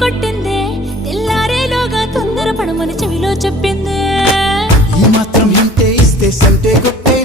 కొట్టిందే తెల్లారేలోగా తొందర పడమని చెవిలో చెప్పిందే ఈ మాత్రం హింటే ఇస్తే సంటే కొట్టే